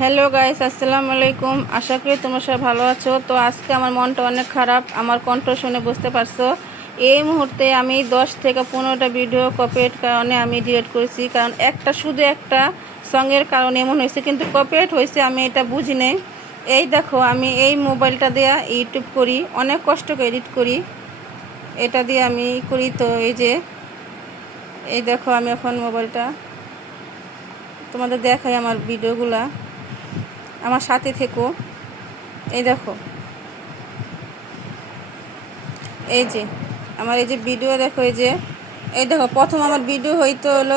Hello guys, আসসালামু আলাইকুম। আশা করি তোমরা সবাই ভালো আছো। তো আজকে আমার মনটা অনেক খারাপ, আমার কণ্ঠ শুনে বুঝতে পারছো। এই মুহূর্তে আমি 10 থেকে 15টা ভিডিও কপিরাইট কারণে আমি ডিলিট করেছি, কারণ শুধু একটা সঙ্গের কারণে এমন হয়েছে, কিন্তু কপিরাইট হয়েছে আমি এটা বুঝি নাই। এই দেখো, আমি এই মোবাইলটা দিয়ে ইউটিউব করি, অনেক কষ্ট করে এডিট করি, এটা দিয়ে আমি করি। তো এই দেখো, আমি এখন মোবাইলটা তোমাদের দেখাই আমার ভিডিওগুলা, আমার সাথে থেকো। এই দেখো, আমার এই যে ভিডিও দেখো, এই দেখো, প্রথম আমার ভিডিও হইতে হলো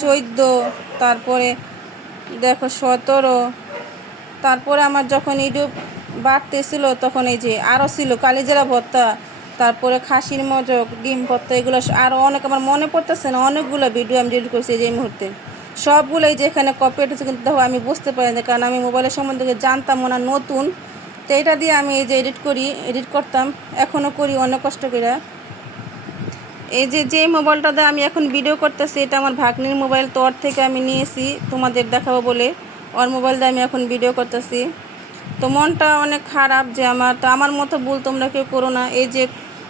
14, তারপরে দেখো 17, তারপরে আমার যখন ইউটিউব বাড়তেছিল তখন আরও ছিল কালিজিরা ভর্তা, তারপরে খাসির মজক, ডিম ভর্তা, এগুলো আরও অনেক আমার মনে পড়তেছে না, অনেকগুলো ভিডিও আমি ডিলিট করছি এই মুহূর্তে। সবগুলোই যেখানে কপিরাইট হচ্ছে, কিন্তু দেখো আমি বুঝতে পারি না, কারণ আমি মোবাইলের সম্বন্ধে জানতাম না, নতুন। তো এটা দিয়ে আমি এডিট করতাম, এখনও করি অনেক কষ্ট করে। যে মোবাইলটা দিয়ে আমি এখন ভিডিও করতেছি, এটা আমার ভাগ্নির মোবাইল, তো ওর থেকে আমি নিয়েছি তোমাদের দেখাবো বলে। ওর মোবাইল দিয়ে আমি এখন ভিডিও করতেছি। তো মনটা অনেক খারাপ যে আমার মতো ভুল তোমরা কেউ করো না।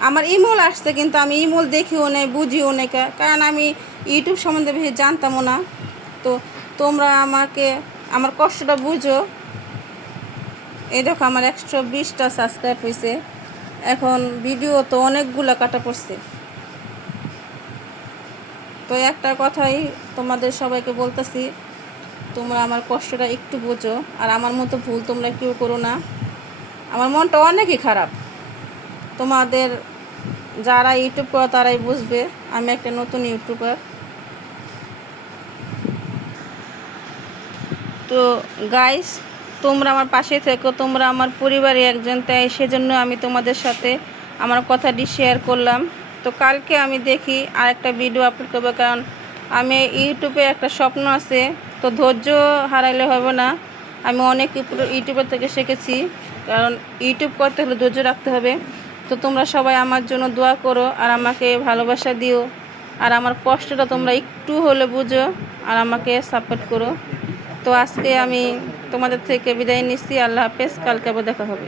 আমার ইমেল আসছে, কিন্তু আমি ইমেল দেখিও নাই, বুঝিও নাই, কারণ আমি ইউটিউব সম্বন্ধে বেশি জানতামও না। তো তোমরা আমার কষ্টটা বুঝো। এই দেখো, আমার 120টা সাবস্ক্রাইব হয়েছে, এখন ভিডিও তো অনেকগুলো কাটা পড়ছে। তো একটা কথাই তোমাদের সবাইকে বলতেছি, তোমরা আমার কষ্টটা একটু বোঝো, আর আমার মতো ভুল তোমরা কেউ করো না। আমার মনটা অনেকই খারাপ, তোমাদের যারা ইউটিউব করো তারাই বুঝবে, আমি একটা নতুন ইউটিউবার। তো গাইস, তোমরা আমার পাশে থেকো, তোমরা আমার পরিবারের একজন, তাই সেজন্য আমি তোমাদের সাথে আমার কথাটি শেয়ার করলাম। তো কালকে আমি দেখি আরেকটা ভিডিও আপলোড করবো, কারণ আমি ইউটিউবে একটা স্বপ্ন আছে, তো ধৈর্য হারাইলে হবে না। আমি অনেক ইউটিউবার থেকে শিখেছি, কারণ ইউটিউব করতে হলে ধৈর্য রাখতে হবে। তো তোমরা সবাই আমার জন্য দোয়া করো, আর আমাকে ভালোবাসা দিও, আর আমার কষ্টটা তোমরা একটু হলে বুঝো, আর আমাকে সাপোর্ট করো। তো আজকে আমি তোমাদের থেকে বিদায় নিচ্ছি। আল্লাহ হাফেজ, কালকে আবার দেখা হবে।